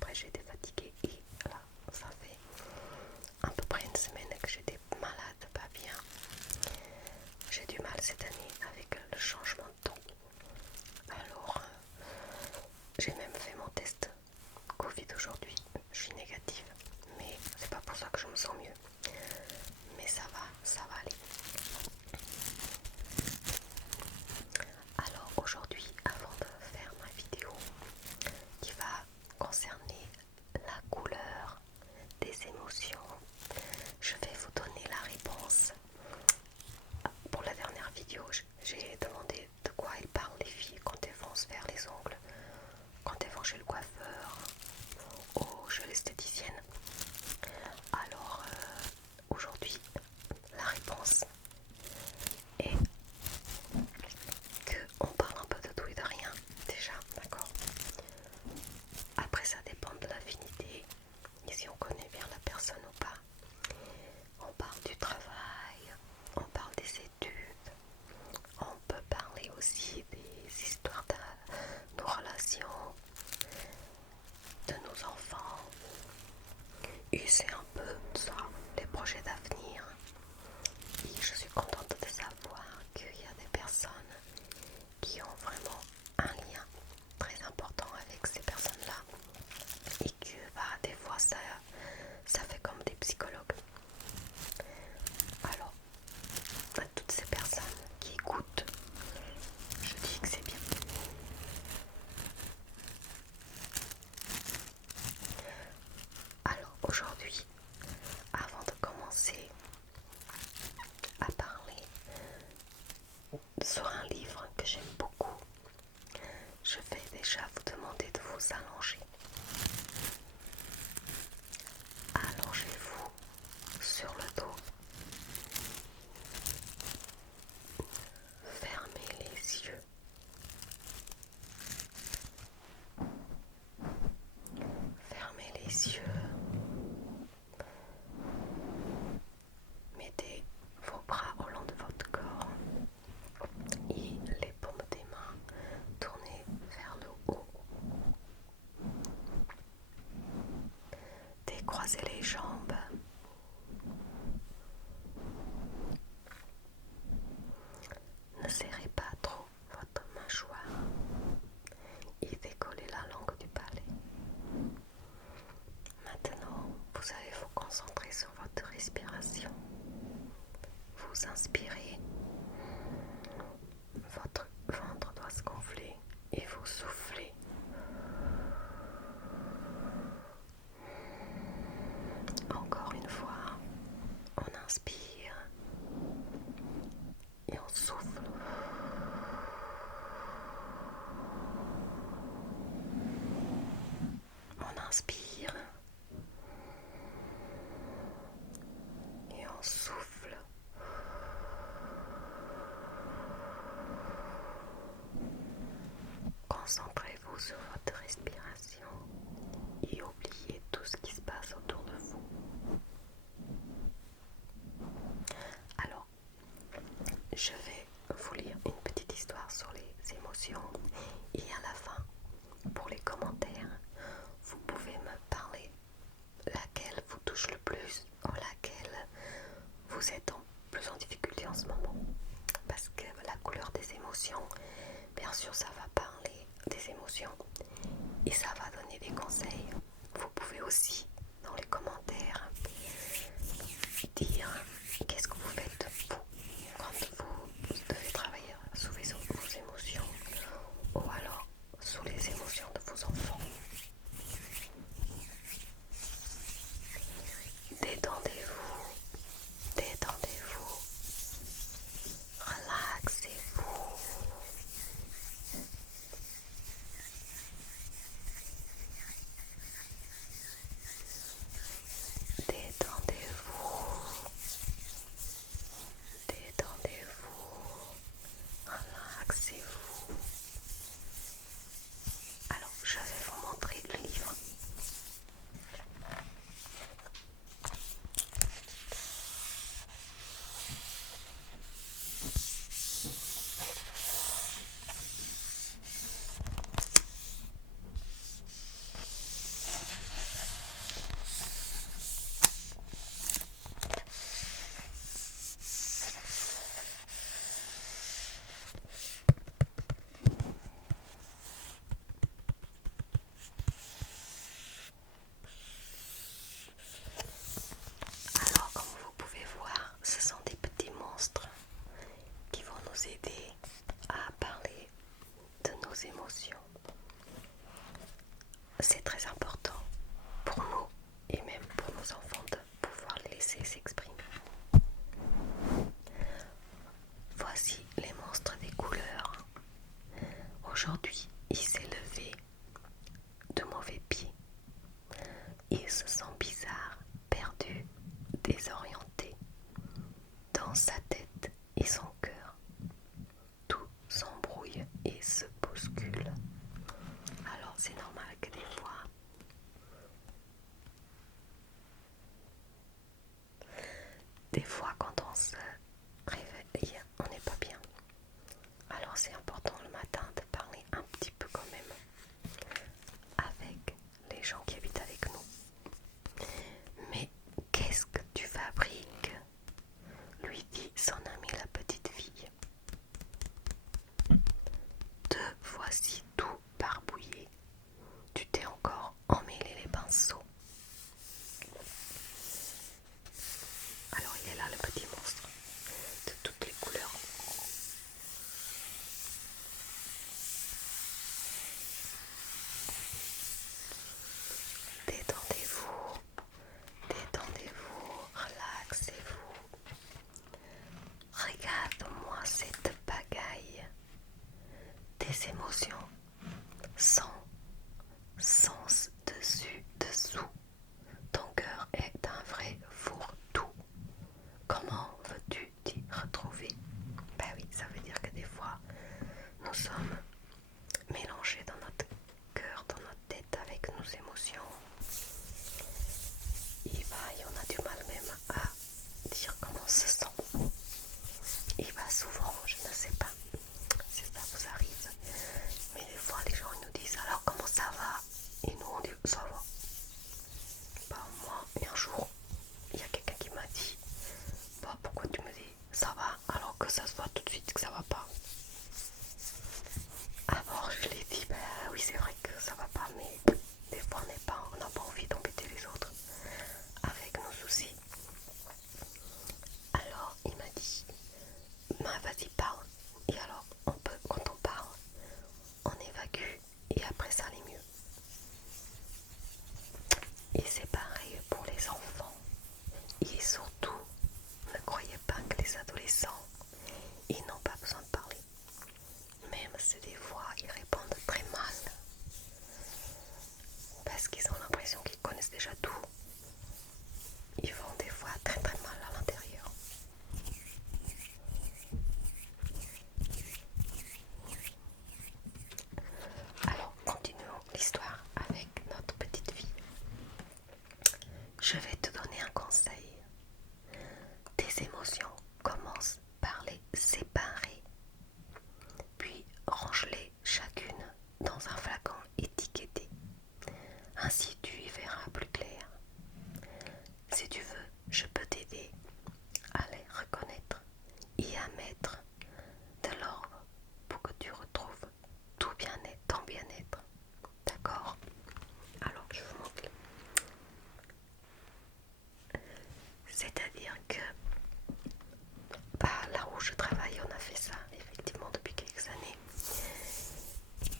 après j'ai été fatiguée et là ça fait à peu près une semaine que j'étais malade, pas bien. J'ai du mal cette année avec le changement de temps. Alors j'ai même fait mon test Covid aujourd'hui, je suis négative, mais c'est pas pour ça que je me sens mieux. Mais ça va aller. Alors aujourd'hui, avant de faire ma vidéo qui va concerner la couleur des émotions, je vais vous donner la réponse. Pour la dernière vidéo, j'ai demandé de quoi elles parlent les filles quand elles vont se faire les ongles, quand elles vont chez le coiffeur ou chez l'esthéticienne. Alors aujourd'hui, la réponse est qu'on parle un peu de tout et de rien déjà, d'accord. Après ça dépend de l'affinité et si on connaît bien la personne ou pas. On parle du travail, on parle des études, on peut parler aussi des histoires de nos relations, de nos enfants. Et c'est un peu ça, les projets d'avenir. Et je suis contente de savoir qu'il y a des personnes qui ont vraiment un lien très important avec ces personnes-là. Et que des fois ça fait comme des psychologues. Alors, à toutes ces personnes qui écoutent, je dis que c'est bien. Alors aujourd'hui, avant de commencer à parler sur un livre que j'aime beaucoup, je vais déjà vous demander de vous allonger. Allongez-vous sur le dos. Fermez les yeux. Fermez les yeux. Mettez vos bras au long de votre corps et les paumes des mains tournées vers le haut. Décroisez les jambes. Ne serrez pas trop votre mâchoire et décollez la langue du palais. Maintenant, vous allez vous concentrer sur votre respiration. Vous inspirez, votre ventre doit se gonfler et vous soufflez. Encore une fois, on inspire et on souffle. On inspire et on souffle. Concentrez-vous sur votre respiration et oubliez tout ce qui se passe autour de vous. Alors, je vais vous lire une petite histoire sur les émotions et à la fin, pour les commentaires, vous pouvez me des fois quand on se réveille, on n'est pas bien. Alors c'est important le matin de parler un petit peu quand même avec les gens qui habitent avec nous. Mais qu'est-ce que tu fabriques? Lui dit son ami la petite fille. Te voici tout barbouillé. Tu t'es encore emmêlé les pinceaux. Alors il est là le petit monstre de toutes les couleurs. Détendez-vous, détendez-vous, relaxez-vous. Regarde-moi cette pagaille. Des émotions sans sens dessus, dessous. Ton cœur est un vrai fourre-tout. Comment veux-tu t'y retrouver? Ben oui, ça veut dire que des fois, nous sommes mélangés dans notre cœur, dans notre tête avec nos émotions. Et on a du mal même à dire comment on se sent. Et souvent, je ne sais pas si ça vous arrive, mais des fois les gens nous disent alors comment ça va? Et nous on dit ça va. Moi, et un jour, il y a quelqu'un qui m'a dit pourquoi tu me dis ça va alors que ça se voit tout de suite que ça va pas. Alors je l'ai dit, oui c'est vrai que ça va pas, mais des fois on n'a pas envie d'embêter les autres avec nos soucis. Alors il m'a dit, vas-y parle. Et alors quand on parle, on évacue et après ça allait mieux. Et c'est pareil pour les enfants. Et surtout, ne croyez pas que les adolescents, ils n'ont pas besoin de parler. Même si des fois ils répondent très mal. Parce qu'ils ont l'impression qu'ils connaissent déjà tout. Ils vont des fois très très mal à l'intérieur. Alors continuons l'histoire avec notre petite fille. Je vais te donner un conseil. Tes émotions commencent par les séparer, puis range-les chacune dans un flacon étiqueté. Ainsi tu y verras plus clair. Si tu veux, je peux t'aider à les reconnaître et à mettre de l'ordre pour que tu retrouves tout bien-être, ton bien-être. D'accord? Alors je vous montre. C'est-à-dire que là où je travaille, on a fait ça effectivement depuis quelques années.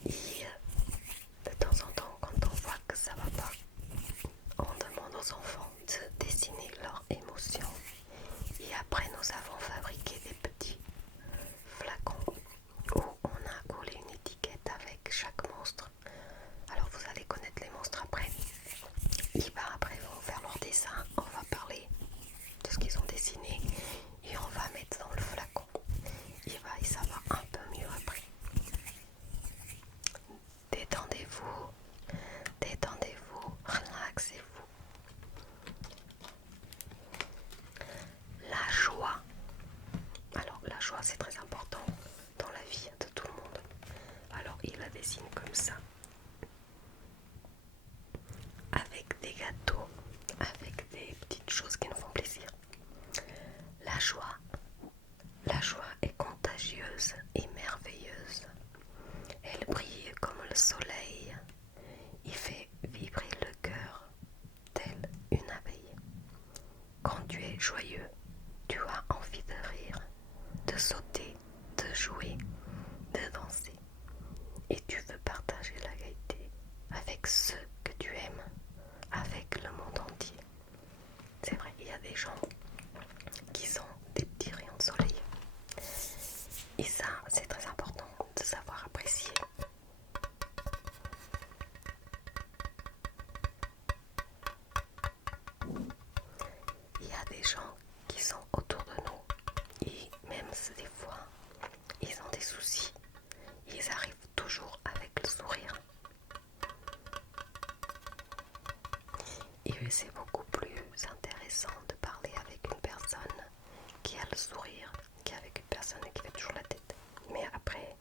Et de temps en temps, quand on voit que ça va pas, on demande aux enfants de dessiner leurs émotions. Et après, nous avons fabriqué des petits flacons où on a collé une étiquette avec chaque monstre. Alors vous allez connaître les monstres après. Et après, ils vont faire leur dessin. On va parler de ce qu'ils ont dessiné et on va mettre dans le flacon. Et ça va un peu mieux après. Détendez-vous, détendez-vous, relaxez-vous. La joie. Alors la joie c'est très important dans la vie de tout le monde. Alors il la dessine comme ça. Avec des gâteaux, avec des petites choses qui nous font plaisir. La joie est contagieuse et merveilleuse. Elle brille comme le soleil. Il fait vibrer le cœur tel une abeille. Quand tu es joyeux, tu as envie de rire, de sauter, de jouer, de danser. Et tu veux partager la gaieté avec ceux que tu aimes, avec le monde entier. C'est vrai, il y a des gens qui sont des petits rayons de soleil. Et ça, c'est très important de savoir apprécier. Il y a des gens qui sont autour de nous et même si des fois ils ont des soucis, ils arrivent toujours avec le sourire. Et c'est beaucoup plus intéressant de parler avec une personne qui a le sourire, qui est avec une personne et qui fait toujours la tête. Mais après,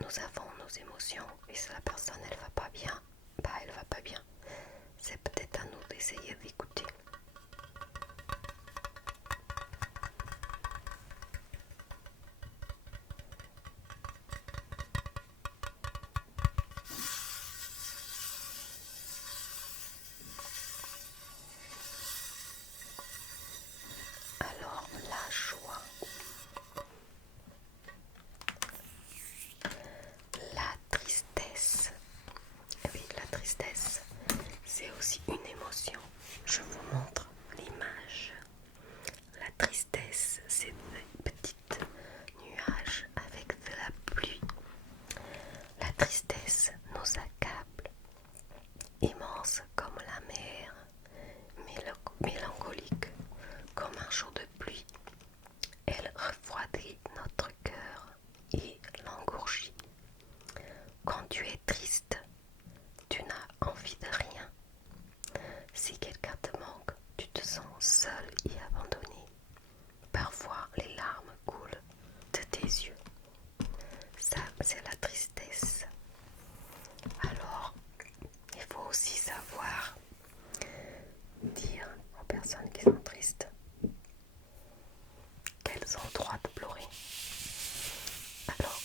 nous avons nos émotions et si la personne elle va pas bien, bah elle va pas bien. C'est peut-être à nous d'essayer d'écouter. Alors la joie, la tristesse. Oui, la tristesse, c'est aussi une émotion. Je vous montre l'image. La tristesse, c'est des petits nuages avec de la pluie. La tristesse nous accable, immense comme la mer, mélancolique comme un jour de pluie. Elle refroidit notre cœur et l'engourgit. Quand tu es triste, tu n'as envie de rien. Si quelqu'un te manque, tu te sens seul et abandonné. Parfois, les larmes coulent de tes yeux. Ça, c'est la tristesse. Alors, il faut aussi savoir dire aux personnes qui sont tristes qu'elles ont le droit de pleurer. Alors,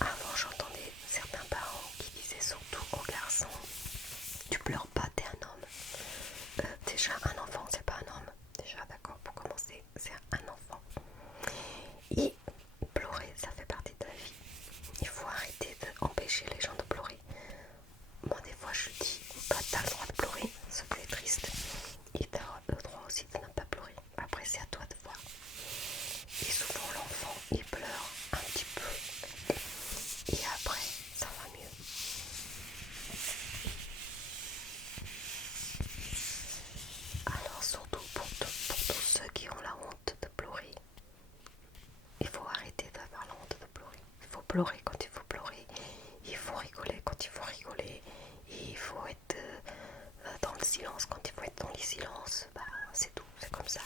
avant, j'entendais certains parents qui disaient surtout aux garçons: tu pleures pas, t'es un homme. Déjà, un enfant, c'est pas un homme. Déjà, d'accord, pour commencer, c'est un enfant. Et pleurer, ça fait partie de la vie. Il faut arrêter d'empêcher les gens de pleurer. Moi, des fois, je dis: bah, t'as le droit de pleurer, ce que tu es triste. Et t'as le droit aussi de ne pas pleurer. Après, c'est à toi de voir. Et souvent, l'enfant, il pleure un petit peu. Et après, ça va mieux. Alors, surtout pour tous ceux qui ont la honte de pleurer, il faut arrêter d'avoir la honte de pleurer. Il faut pleurer quand il faut pleurer. Il faut rigoler quand il faut rigoler. Et il faut être dans le silence quand il faut être dans le silence. Bah, c'est tout, c'est comme ça.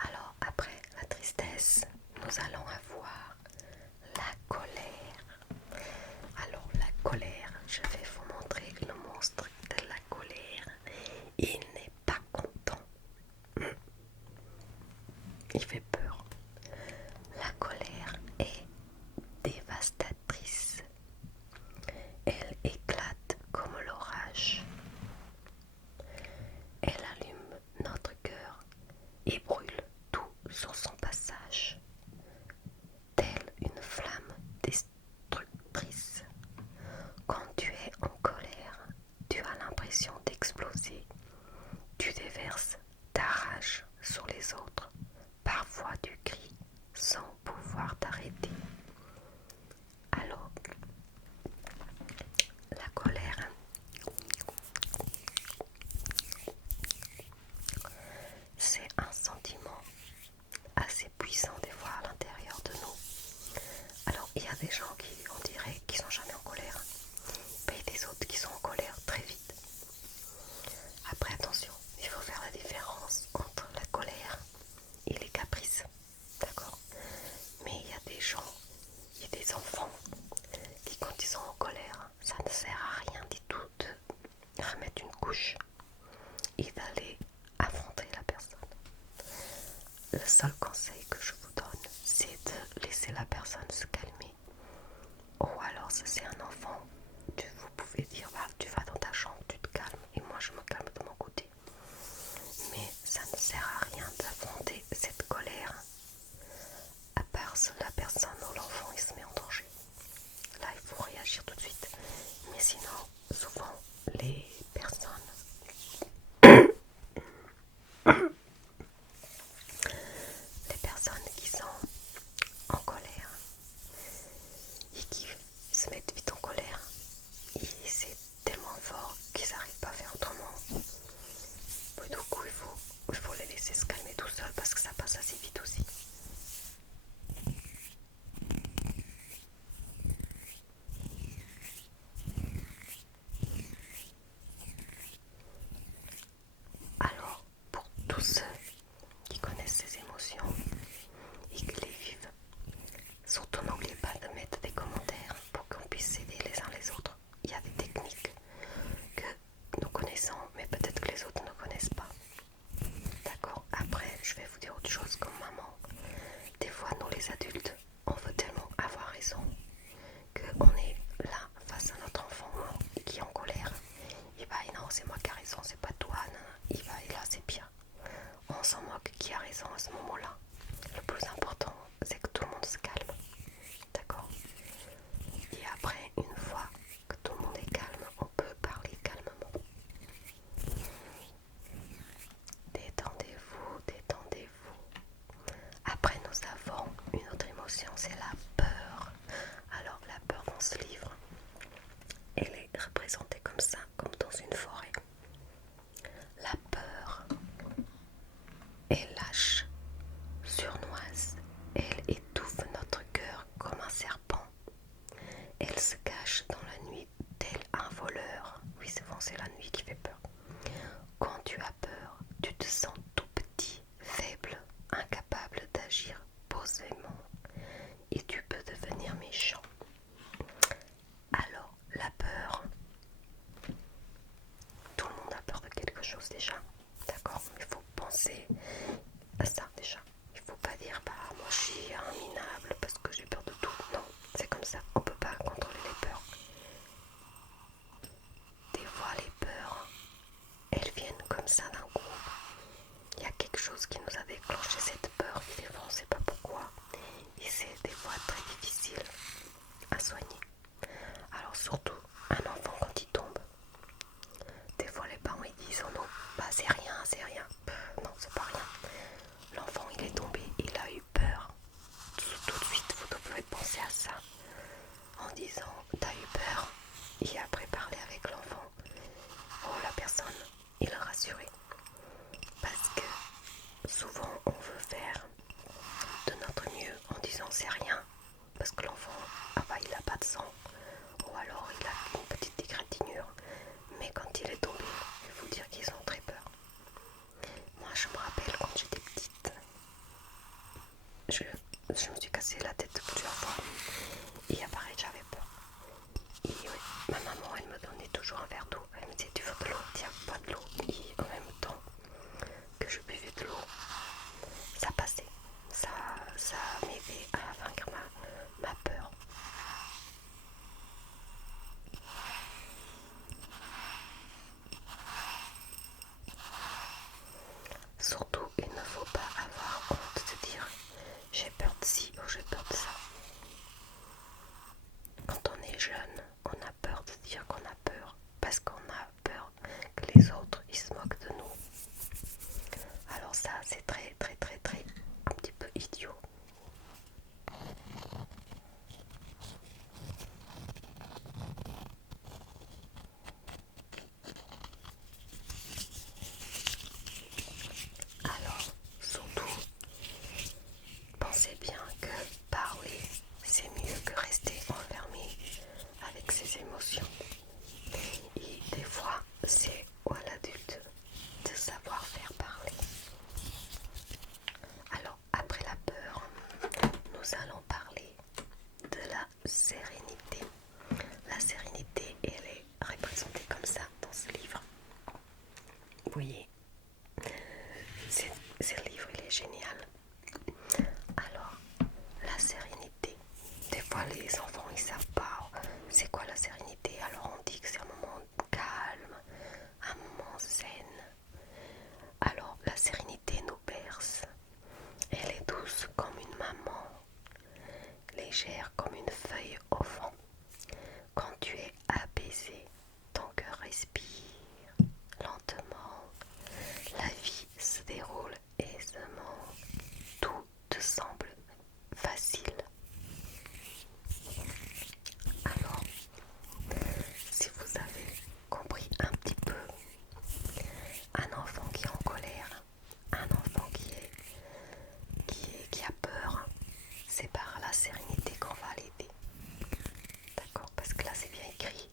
Alors après la tristesse, nous allons avoir la colère. Alors la colère, je vais vous montrer le monstre de la colère. Il n'est pas content. Il fait peur. La colère est dévastatrice. Elle éclate comme l'orage. Elle allume notre cœur et brûle tout sur son passage. Telle une flamme destructrice. Quand tu es en colère, tu as l'impression d'exploser. Tu déverses ta rage sur les autres. Parfois tu cries sans pouvoir t'arrêter. Alors, la colère, c'est un sentiment assez puissant des fois à l'intérieur de nous. Alors, il y a des gens qui, on dirait, qui sont jamais en colère. Et des autres qui sont en colère très vite. Après, attention, il faut faire la différence entre la colère et les caprices. D'accord? Mais il y a des gens, il y a des enfants qui, quand ils sont en colère, ça ne sert à rien du tout de remettre une couche et d'aller affronter la personne. Le seul conseil que je vous donne, c'est de laisser la personne se calmer. Ou alors, si c'est un enfant, vous pouvez dire: bah, tu vas dans ta chambre, tu te calmes, et moi je me calme de mon côté. Mais ça ne sert à rien d'affronter cette colère, à part si la personne ou l'enfant il se met en danger. Là, il faut réagir tout de suite. Mais sinon, souvent, les personnes qui sont en colère et qui se mettent vite en colère, c'est moi qui a raison, c'est pas toi, non, il va, et là c'est pire. On s'en moque qui a raison à ce moment-là. Le plus important, c'est que tout le monde se calme. D'accord? Et après, une fois que tout le monde est calme, on peut parler calmement. Détendez-vous, détendez-vous. Après, nous avons une autre émotion, c'est la peur. Alors, la peur dans ce livre, elle est représentée comme ça, comme dans une forêt. La peur, elle lâche, surnoise, elle étouffe notre cœur comme un serpent. Elle se cache dans la nuit tel un voleur. Oui, souvent c'est la nuit qui fait peur. Quand tu as peur, tu te sens tout petit, faible, incapable d'agir posément et tu peux devenir méchant. Alors, la peur, tout le monde a peur de quelque chose déjà, d'accord? Il faut penser à ça déjà. Il faut pas dire, bah moi je suis un minable parce que j'ai peur de tout. Non, c'est comme ça, on peut pas contrôler les peurs. Des fois les peurs, elles viennent comme ça d'un coup. Il y a quelque chose qui nous a déclenché cette peur, et des fois on ne sait pas pourquoi. Et c'est des fois très difficile à soigner. Alors surtout un enfant quand il tombe, des fois les parents ils disent oh non, bah c'est rien, c'est rien. Non, c'est pas rien. L'enfant il est tombé, il a eu peur. Tout de suite vous devez penser à ça en disant t'as eu peur et après parler avec l'enfant. Oh la personne, il est rassuré. Parce que souvent on veut faire de notre mieux en disant c'est rien. Parce que l'enfant, ah bah il a pas de sang. Ou alors il a une petite égratignure. Mais quand il est tombé, il faut dire qu'ils ont très peur. Moi je me rappelle quand j'étais petite, je me suis cassé la tête plusieurs fois. Et pareil j'avais peur. Et oui, ma maman elle me donnait toujours un verre d'eau. Elle me disait tu veux de l'eau? Tiens, pas de l'eau. Et en même temps que je buvais de l'eau, ça passait. Ça m'aidait à vaincre ma peur. Surtout, il ne faut pas avoir honte de dire j'ai peur de ci ou j'ai peur de ça. Quand on est jeune, on a peur de dire qu'on a peur parce qu'on a peur que les autres ils se moquent de nous. Alors ça, c'est très très très très un petit peu idiot. Alors, surtout, pensez bien que parler, c'est mieux que rester enfermé avec ses émotions. Et des fois, c'est à l'adulte de savoir faire parler. Alors, après la peur, nous allons parler de la sérénité. La sérénité, elle est représentée comme ça dans ce livre. Vous voyez, ce livre, il est génial. Alors, la sérénité. Des fois, les enfants, ils savent pas c'est quoi la sérénité. Alors, on dit que c'est un moment calme, un moment zen. Alors, la sérénité nous berce. Elle est douce comme une maman, légère comme une feuille au vent. Quand tu es apaisé, ton cœur respire lentement. La vie se déroule aisément. Tout te semble facile. Alors, si vous avez compris un petit peu, un enfant qui est en colère, un enfant qui a peur, c'est par la sérénité qu'on va l'aider. D'accord? Parce que là c'est bien écrit.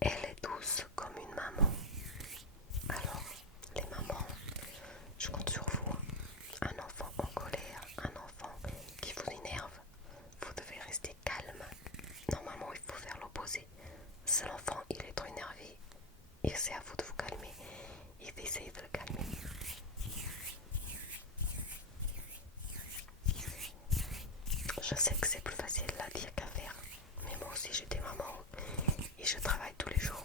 Elle est douce comme une maman. Alors, les mamans, je compte sur vous. Un enfant en colère, un enfant qui vous énerve, vous devez rester calme. Normalement, il faut faire l'opposé. Si l'enfant il est trop énervé, et c'est à vous de vous calmer et d'essayer de le calmer. Je sais que c'est plus facile à dire qu'à faire, mais moi aussi j'étais maman et je travaille tous les jours